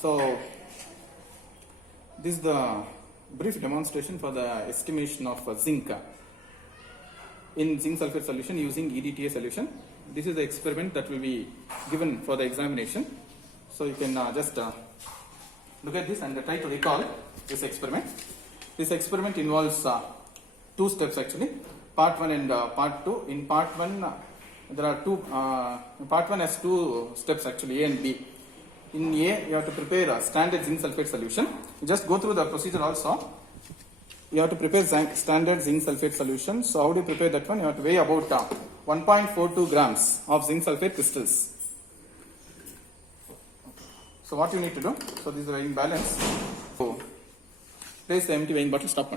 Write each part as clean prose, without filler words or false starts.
So this is the brief demonstration for the estimation of zinc in zinc sulfate solution using EDTA solution. This is the experiment that will be given for the examination. So you can just look at this and try to recall this experiment. This experiment involves two steps actually, part 1 and part 2. In part 1 there are two, part 1 has two steps actually, A and B. In A you have to prepare a standard zinc sulfate solution. You just go through the procedure also. You have to prepare standard zinc sulfate solution. So how do you prepare that one? You have to weigh about 1.42 grams of zinc sulfate crystals. So what you need to do? So this is the weighing balance. So place the empty weighing bottle. Stop.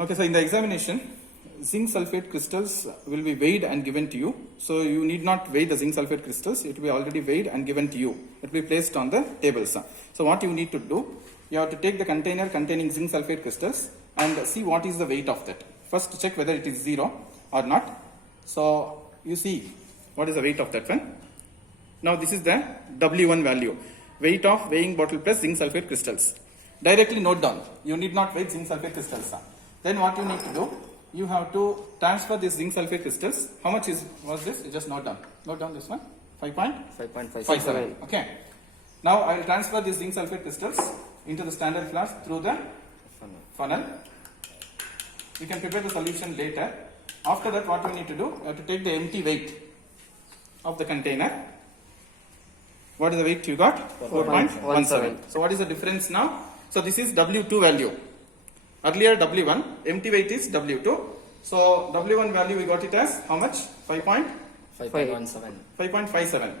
Okay, so in the examination, zinc sulfate crystals will be weighed and given to you. So you need not weigh the zinc sulfate crystals. It will be already weighed and given to you. It will be placed on the tables. So what you need to do? You have to take the container containing zinc sulfate crystals and see what is the weight of that. First check whether it is 0 or not. So you see what is the weight of that one. Now this is the W1 value. Weight of weighing bottle plus zinc sulfate crystals. Directly note down. You need not weigh zinc sulfate crystals. Then what you need to do? You have to transfer this zinc sulfate crystals. How much was this? You just note down. Note down this one. 5.57. Okay. Now I will transfer this zinc sulfate crystals into the standard flask through the funnel. You can prepare the solution later. After that, what we need to do? You have to take the empty weight of the container. What is the weight you got? 4.17. So what is the difference now? So this is W2 value. Earlier W1, empty weight is W2. So W1 value we got it as how much? 5.17. 5.57.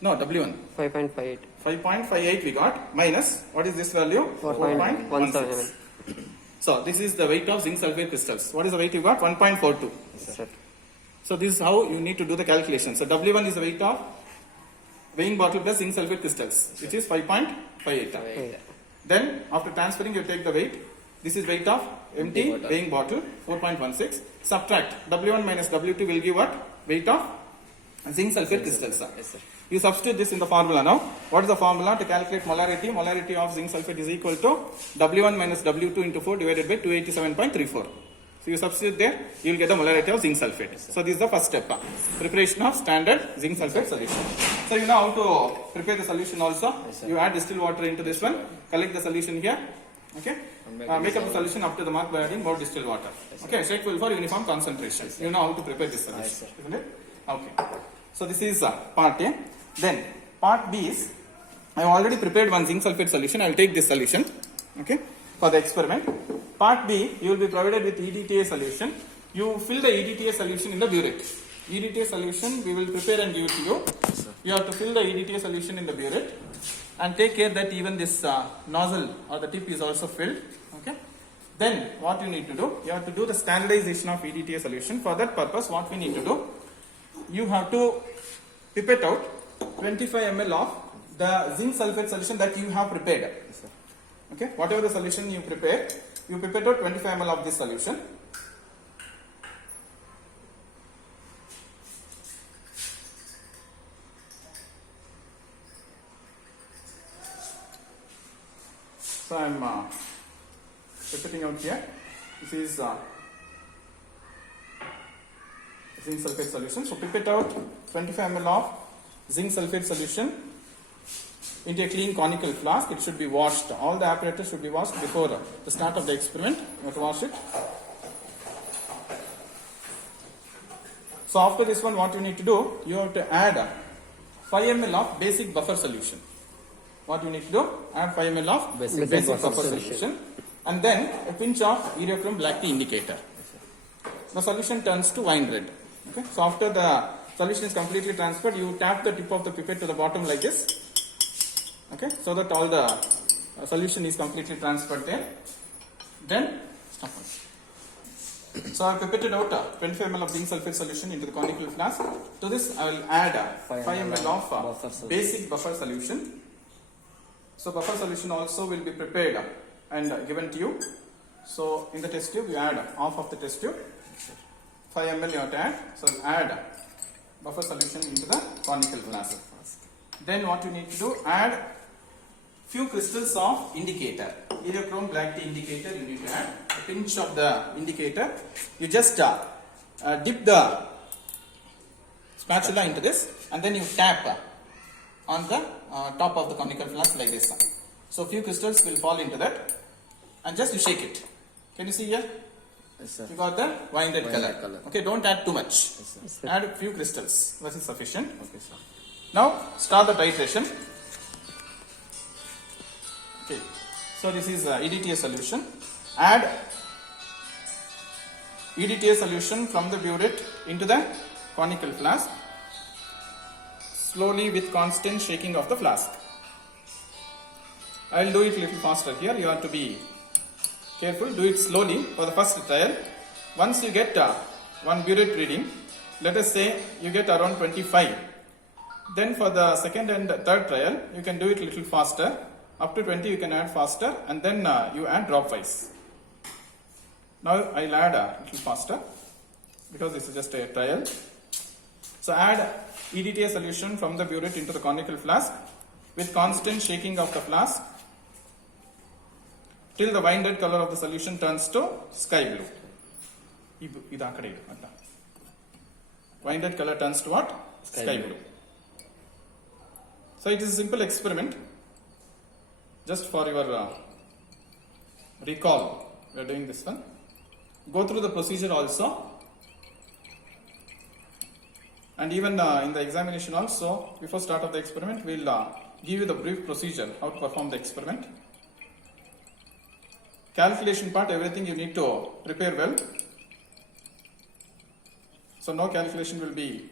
No, W1. 5.58. 5.58 we got minus, what is this value? 4.17. So this is the weight of zinc sulfate crystals. What is the weight you got? 1.42. Yes, So this is how you need to do the calculation. So W1 is the weight of weighing bottle plus zinc sulfate crystals, which is 5.58. Then after transferring you take the weight. This is weight of empty weighing bottle 4.16. Subtract W1 minus W2 will give what? Weight of zinc sulfate crystals. Yes, sir. You substitute this in the formula now. What is the formula to calculate molarity? Molarity of zinc sulfate is equal to W1 minus W2 into 4 divided by 287.34. So you substitute there, you will get the molarity of zinc sulfate. Yes, so this is the first step. Preparation of standard zinc sulfate solution. So you know how to prepare the solution also. Yes, you add distilled water into this one. Collect the solution here. Okay. Make up the solution up to the mark by adding more distilled water. Yes, okay. Shake full for uniform concentration. Yes, you know how to prepare this solution. Yes, isn't it? Okay. So this is part A. Then part B is, I have already prepared one zinc sulfate solution. I will take this solution, okay, for the experiment. Part B, you will be provided with EDTA solution. You fill the EDTA solution in the burette. EDTA solution we will prepare and give it to you. You have to fill the EDTA solution in the burette and take care that even this nozzle or the tip is also filled. Okay. Then what you need to do? You have to do the standardization of EDTA solution. For that purpose, what we need to do? You have to pipette out 25 ml of the zinc sulfate solution that you have prepared. Okay, whatever the solution you prepare, you pipette out 25 ml of this solution. So I am pipetting out here. This is zinc sulfate solution. So pipette out 25 ml of zinc sulfate solution into a clean conical flask. It should be washed. All the apparatus should be washed before the start of the experiment. You have to wash it. So after this one, what you need to do? You have to add 5 ml of basic buffer solution. What you need to do? Add 5 ml of basic buffer solution. And then a pinch of Eriochrome black tea indicator. The solution turns to wine red. Okay. So after the solution is completely transferred, you tap the tip of the pipette to the bottom like this. Okay, so that all the solution is completely transferred there. Then stop. So I have pipetted out 25 ml of zinc sulfate solution into the conical flask. To this I will add 5 ml of basic buffer solution. So buffer solution also will be prepared and given to you. So in the test tube you add half of the test tube. 5 ml you have to add. So add buffer solution into the conical flask. Then what you need to do, add few crystals of indicator. Heliochrome black tea indicator, you need to add a pinch of the indicator. You just dip the spatula into this and then you tap on the top of the conical flask like this. So few crystals will fall into that and just you shake it. Can you see here? Yes, sir. You got the wine red Wine color. red colour. Okay, don't add too much. Yes, sir. Add a few crystals. That is sufficient. Okay, sir. Now start the titration. Okay, so this is EDTA solution. Add EDTA solution from the burette into the conical flask. Slowly with constant shaking of the flask. I will do it a little faster here. You have to be careful. Do it slowly for the first trial. Once you get one burette reading, let us say you get around 25. Then for the second and third trial, you can do it a little faster. Up to 20 you can add faster and then you add drop wise. Now I will add a little faster because this is just a trial. So add EDTA solution from the burette into the conical flask with constant shaking of the flask till the wine red color of the solution turns to sky blue. Wine red color turns to what? Sky blue. So it is a simple experiment. Just for your recall, we are doing this one. Go through the procedure also. And even in the examination also, before start of the experiment, we will give you the brief procedure, how to perform the experiment. Calculation part, everything you need to prepare well. So no calculation will be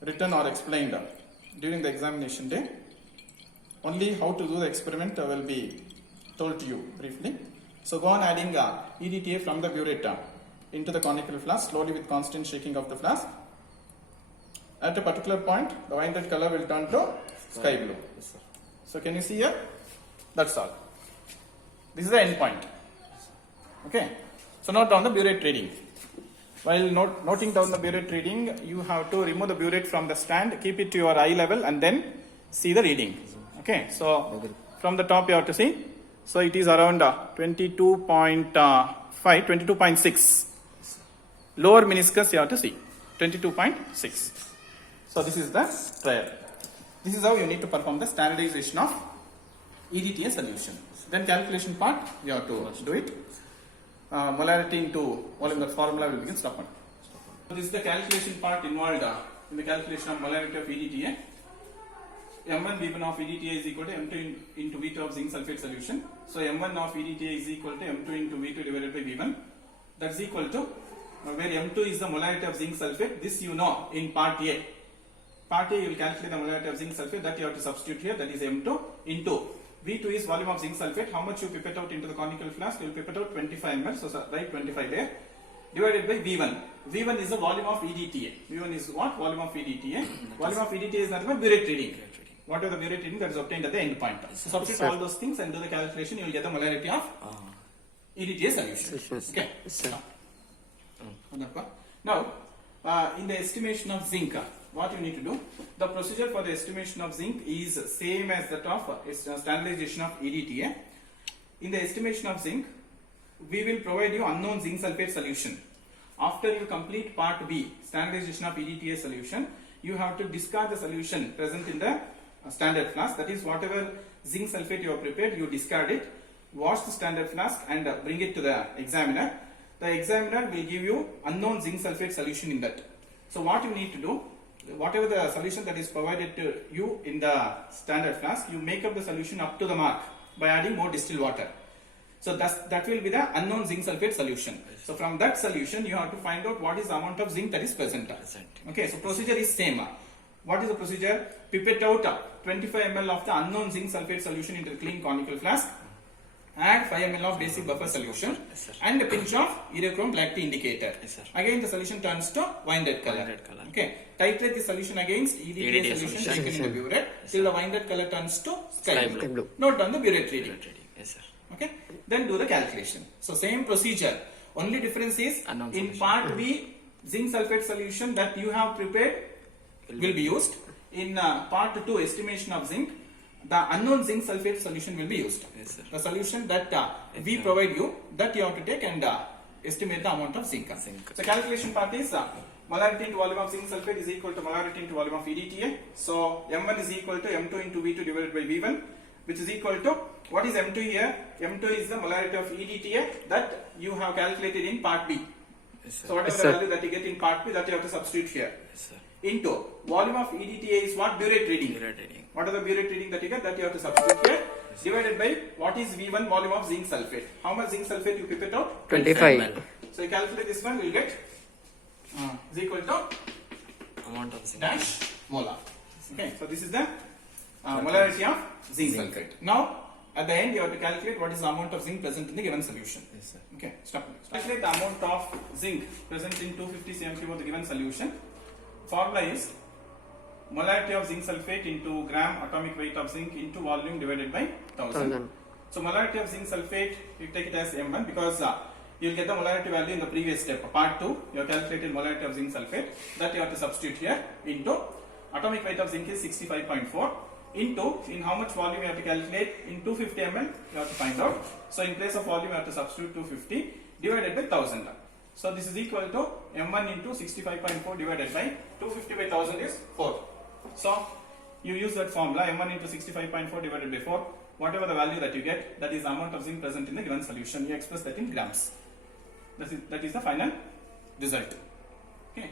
written or explained during the examination day. Only how to do the experiment will be told to you briefly. So go on adding EDTA from the burette into the conical flask slowly with constant shaking of the flask. At a particular point, the wine red color will turn to sky blue. Yes, sir. So can you see here? That's all. This is the end point. Okay. So note down the burette reading. While noting down the burette reading, you have to remove the burette from the stand, keep it to your eye level and then see the reading. Okay. So from the top you have to see. So it is around 22.5, 22.6. Lower meniscus you have to see. 22.6. So this is the trial. This is how you need to perform the standardization of EDTA solution. Then calculation part, you have to do it. Molarity into volume, the formula will begin. Stop on. So this is the calculation part involved in the calculation of molarity of EDTA. M1 V1 of EDTA is equal to M2 into V2 of zinc sulfate solution. So M1 of EDTA is equal to M2 into V2 divided by V1. That's equal to where M2 is the molarity of zinc sulfate. This you know in part A. Part A you will calculate the molarity of zinc sulfate, that you have to substitute here, that is M2 into V2 is volume of zinc sulfate. How much you pipette out into the conical flask? You will pipette out 25 ml. So write 25 there. Divided by V1. V1 is the volume of EDTA. V1 is what? Volume of EDTA. Volume of EDTA is nothing but burette reading. Whatever the burette reading that is obtained at the end point. So substitute all those things and do the calculation. You will get the molarity of EDTA solution. Okay. Now, in the estimation of zinc, what you need to do? The procedure for the estimation of zinc is same as that of standardization of EDTA. In the estimation of zinc, we will provide you unknown zinc sulfate solution. After you complete part B, standardization of EDTA solution, you have to discard the solution present in the standard flask. That is, whatever zinc sulfate you have prepared, you discard it, wash the standard flask and bring it to the examiner. The examiner will give you unknown zinc sulfate solution in that. So what you need to do, whatever the solution that is provided to you in the standard flask, you make up the solution up to the mark by adding more distilled water. So that will be the unknown zinc sulfate solution. So from that solution, you have to find out what is the amount of zinc that is present. Okay, so procedure is same. What is the procedure? Pipette out 25 ml of the unknown zinc sulfate solution into the clean conical flask. Add 5 ml of basic buffer solution and a pinch of heliochrome black tea indicator. Again the solution turns to wine red color. Okay. Titrate the solution against EDTA solution taken in the burette till the wine red color turns to sky blue. Note down the burette reading. Okay. Then do the calculation. So same procedure. Only difference is in part B zinc sulfate solution that you have prepared, will be used. In part 2 estimation of zinc, the unknown zinc sulfate solution will be used. Yes, sir. The solution that we provide you, that you have to take and estimate the amount of zinc. Zinc. So calculation part is molarity into volume of zinc sulfate is equal to molarity into volume of EDTA. So M1 is equal to M2 into V2 divided by V1, which is equal to, what is M2 here? M2 is the molarity of EDTA that you have calculated in part B. Yes, sir. So whatever Yes, the sir. value that you get in part B, that you have to substitute here. Yes, sir. Into volume of EDTA is what? Burette reading. Burette reading. What are the burette reading that you get? That you have to substitute here. Divided by what is V1 volume of zinc sulfate. How much zinc sulfate you keep it out? 25. So you calculate this one, you will get is equal to Amount of zinc. dash molar. Okay, so this is the molarity of zinc Zinc. sulfate. Now at the end you have to calculate what is the amount of zinc present in the given solution. Yes, sir. Okay, stop. Calculate the amount of zinc present in 250 cm of the given solution. Formula is molarity of zinc sulfate into gram atomic weight of zinc into volume divided by 1000. So molarity of zinc sulfate, you take it as M1 because you will get the molarity value in the previous step. Part 2, you have calculated molarity of zinc sulfate, that you have to substitute here into atomic weight of zinc is 65.4 into in how much volume you have to calculate in 250 ml you have to find out. So in place of volume you have to substitute 250 divided by 1000. So this is equal to M1 into 65.4 divided by 250 by 1000 is 4. So you use that formula M1 into 65.4 divided by 4. Whatever the value that you get, that is the amount of zinc present in the given solution. You express that in grams. That is the final result. Okay.